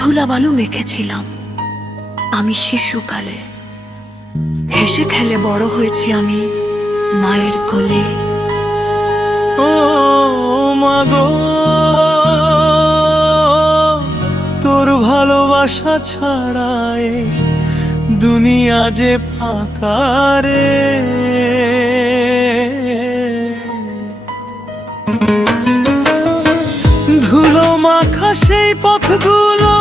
ধুলাবালু মেখেছিলাম আমি শিশুকালে। হেসে খেলে বড় হয়েছি আমি মায়ের কোলে। ও মাগো, তোর ভালোবাসা ছাড়াই দুনিয়া যে ফাঁকা রে। ধুলো মাখা সেই পথগুলো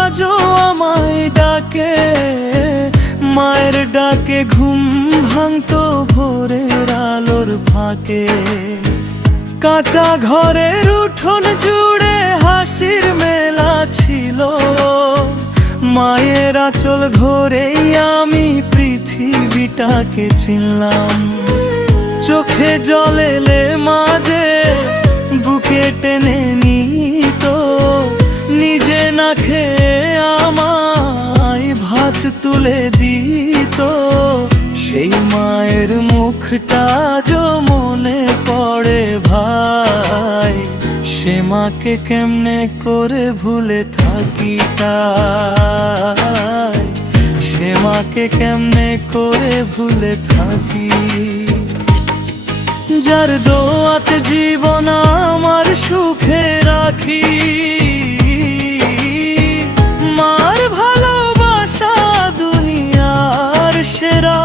আজও আমায় ডাকে, মায়ের ডাকে ঘুম ভাঙতো ভোরের আলোর ফাঁকে। কাঁচা ঘরের উঠোন জুড়ে হাসির মেলা ছিল, মায়ের আঁচল ধরেই আমি পৃথিবীটাকে চিনলাম। চোখে জল এলে মাঝে বুকে টেনে নিত, নিজে না খেয়ে আমায় ভাত তুলে দিত। সেই মায়ের মুখটা যো মনে পড়ে ভাই, সে মাকে কেমনে করে ভুলে থাকি তাই, সে মাকে কেমনে করে ভুলে থাকি। যার দোয়াতে জীবন আমার সুখে রাখি, মার ভালোবাসা দুনিয়ার সেরা।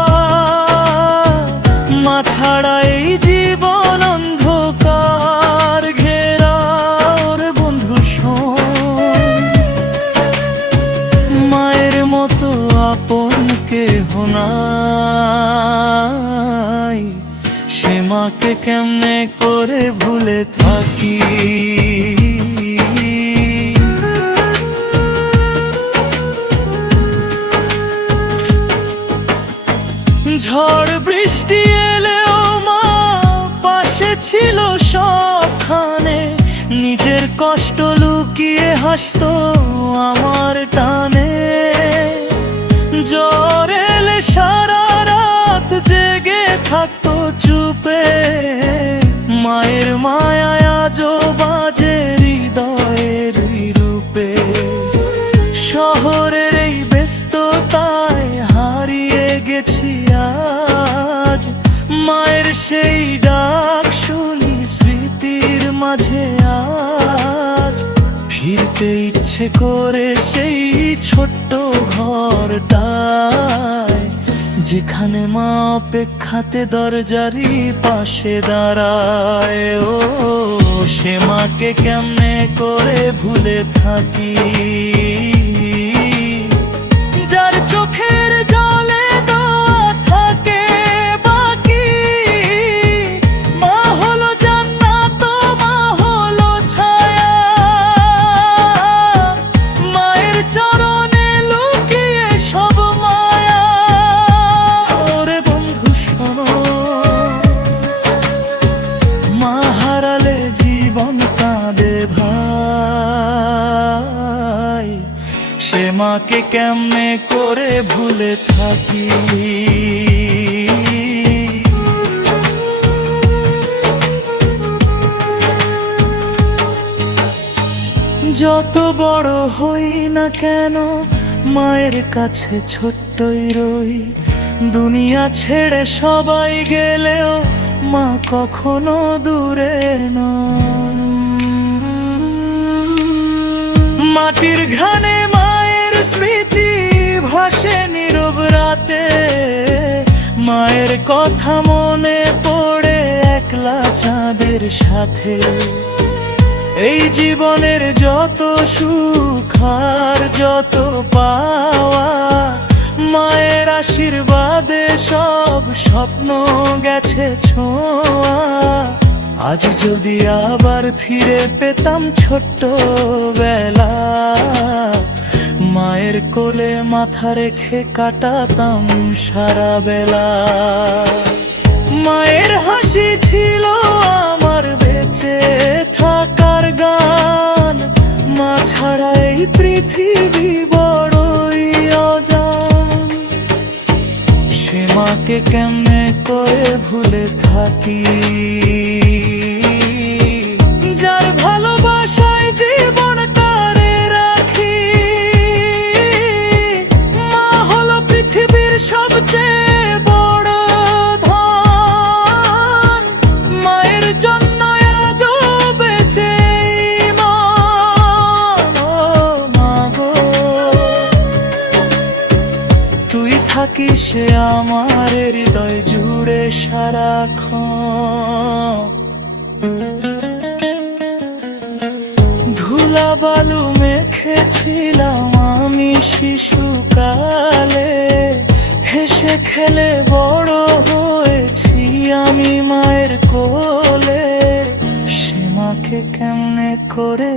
মা ছাড়া এই জীবন অন্ধকার ঘেরা। ওরে বন্ধু শোন, মায়ের মতো আপন কেহ নাই, সে মাকে কেমনে করে ভুলে থাকি। ঝড় বৃষ্টি এলেও মা পাশে ছিল সবখানে, নিজের কষ্ট লুকিয়ে হাসতো আমার টানে। জ্বর এলে সারা রাত জেগে থাকতো চুপে, মায়ের মায়ায় আজও বাজে হৃদয়ের রূপে। শহরের এই ব্যস্ততায় হারিয়ে গেছি আজ, মায়ের সেই ডাক শুনি স্মৃতির মাঝে আজ। ফিরতে ইচ্ছে করে সেই ছোট্ট ঘরটায়, যেখানে মা অপেক্ষাতে দরজারি পাশে দাঁড়ায়। ও সে মাকে কেমনে করে ভুলে থাকি, যার চোখের জলে দেওয়া থাকে বাকি। মা হলো জান্নাত, মা হলো ছায়া, মায়ের চরণে লুকিয়ে সব মায়া। ওরে বন্ধু শোনো, মা হারালে জীবন কাঁদে ভাই, সে মাকে কেমনে করে ভুলে থাকি। যত বড় হই না কেন মায়ের কাছে ছোট্টই রই, দুনিয়া ছেড়ে সবাই গেলেও মা কখনো দূরে নয়। মাটির ঘ্রাণে মায়ের স্মৃতি ভাসে নীরব রাতে, মায়ের কথা মনে পড়ে একলা চাঁদের সাথে। এই জীবনের যত সুখ আর যত পাওয়া, মায়ের আশীর্বাদে সব স্বপ্ন গেছে ছোঁয়া। আজ যদি আবার ফিরে পেতাম ছোট্ট বেলা, মায়ের কোলে মাথা রেখে কাটাতাম সারা বেলা। মায়ের হাসি ছিল আমার বেঁচে থাকার গান, মা ছাড়া এই পৃথিবী বড়ই অজান। সে মাকে কেমনে করে ভুলে থাকি, যার ভালোবাসায় জীবন তারে রাখি। আমার হৃদয় জুড়ে সারাক্ষণ। ধুলা বালু মেখেছিলাম আমি শিশুকালে, হেসে খেলে বড় হয়েছি আমি মায়ের কোলে। সে মাকে কেমনে করে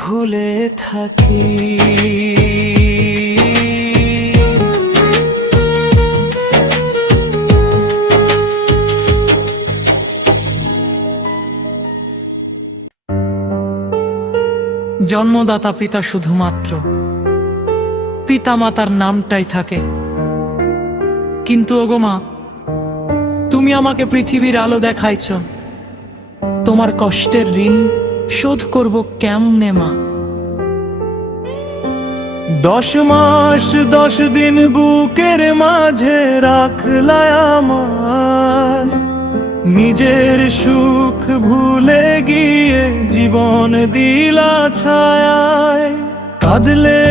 ভুলে থাকি। জন্মদাতা পিতা শুধুমাত্র, পিতা মাতার নামটাই থাকে। কিন্তু ওগো মা, তুমি আমাকে পৃথিবীর আলো দেখাইছ, তোমার কষ্টের ঋণ শোধ করব কেমনে মা? 10 মাস 10 দিন বুকের মাঝে রাখলায় আমার, নিজের সুখ ভুলে গিয়ে জীবন দিলা ছায়ায়। কাঁদলে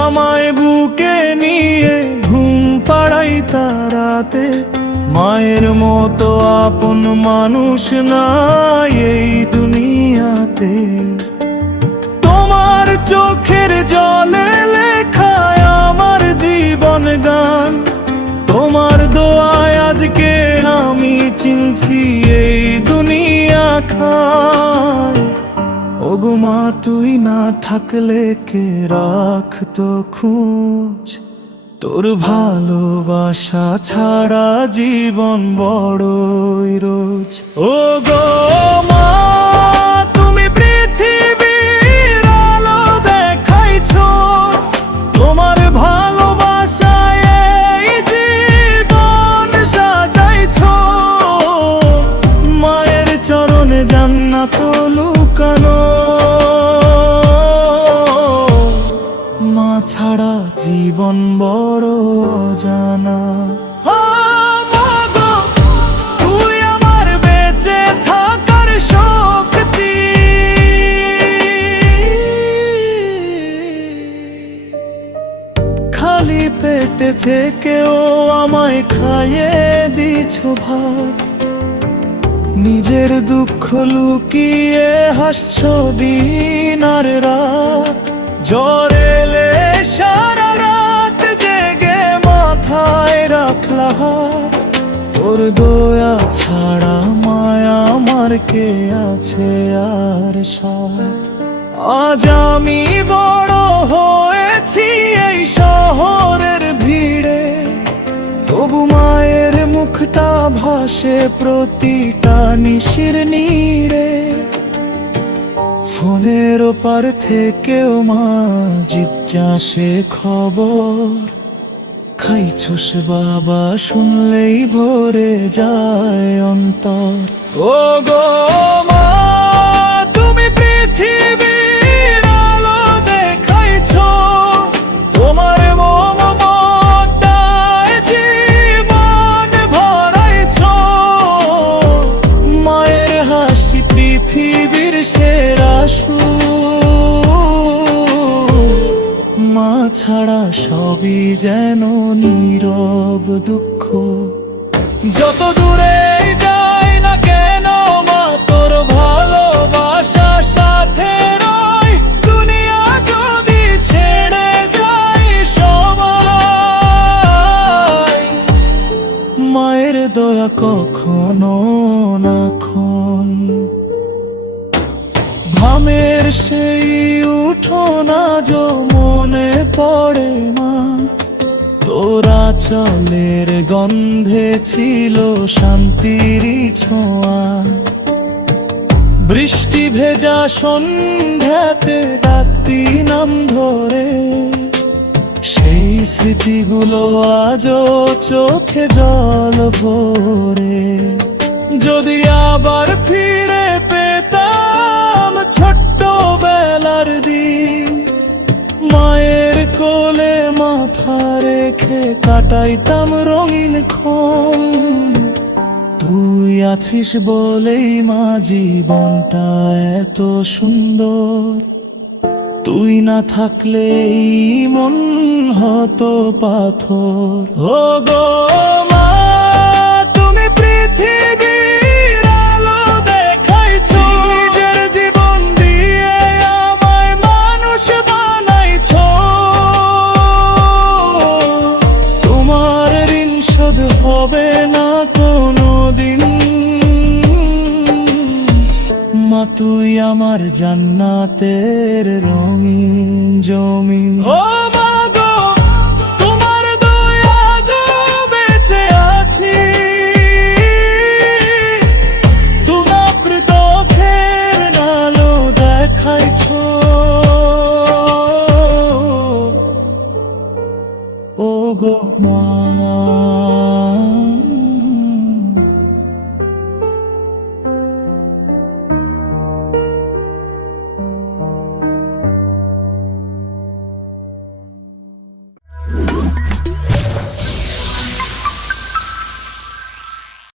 আমায় বুকে নিয়ে ঘুম পাড়াইতা রাতে, মায়ের মতো আপন মানুষ নাই এই দুনিয়াতে। তোমার চোখের জলে লেখায় আমার জীবন গান, তোমার দোয়ায় আজকে আমি চিনছি এই দুনিয়া খান। ওগো মা, তুই না থাকলে কে রাখতো খোঁজ, তোর ভালোবাসা ছাড়া জীবন বড়ই রোজ। ওগো মা, তুমি পৃথিবীর আলো দেখাইছো, তোমার ভালোবাসায় এই জীবন সাজাইছো। মায়ের চরণে জান্নাত লুকানো, মা ছাড়া জীবন বড় জানা। তুই আমার বেঁচে থাকার শক্তি, খালি পেটে থেকেও আমায় খাইয়ে দিছ ভাত। নিজের দুঃখ লুকিয়ে হাসছো দিন আর রাত, জ্বর এলে সারা রাত জেগে মাথায় রাখলা হাত। তোর দয়া ছাড়া মায়া আমার কে আছে আর সাথ। আজ আমি বড় হয়েছি এই শহরের ভিড়ে, তবু মায়ের মুখটা ভাসে প্রতিটা নিশির নীড়ে। ফোনের ওপার থেকেও মা জিজ্ঞাসে খবর, খাইছোস বাবা শুনলেই ভরে যায় অন্তর। ও গো মা, তুমি পৃথিবীর আলো দেখাইছো, তোমার মমতায় জীবন ভরাইছো। মায়ের হাসি পৃথিবীর সেরা সুর, মা ছাড়া সবই যেন নীরব দুঃখ। যত দূরে যাই না কেন মা, তোর ভালোবাসা সাথে রয়। দুনিয়া যদি ছেড়ে যাই সবাই, মায়ের দয়া কখনো না ক্ষণ। ঘামের সেই উঠোনা যো মনে পড়ে মা, তোরা চলের গন্ধে ছিল শান্তির ছোঁয়া। বৃষ্টি ভেজা সন্ধ্যাতে ডাকতি নাম ধরে, সেই স্মৃতিগুলো আজও চোখে জল ভরে। যদি আবার ফিরে পেতাম ছোট্ট বেলার দিন, মায়ের কোলে মাথা রেখে কাটাইতাম রঙিন ক্ষণ। তুই আছিস বলেই মা জীবনটা এত সুন্দর, তুই না থাকলে এই মন হতো পাথর। ও গো মা, তুমি পৃথিবীর আলো দেখাইছো, নিজের জীবন দিয়ে আমায় মানুষ বানাইছো। তোমার ঋণ শোধ হবে না কোনোদিন, মা তুই আমার জান্নাতের রঙিন জমিন। ও মা গো, তোমার দয়া আজও বেঁচে আছি, তুমি অমৃত ফের আলো দেখাইছো। ও গো মা।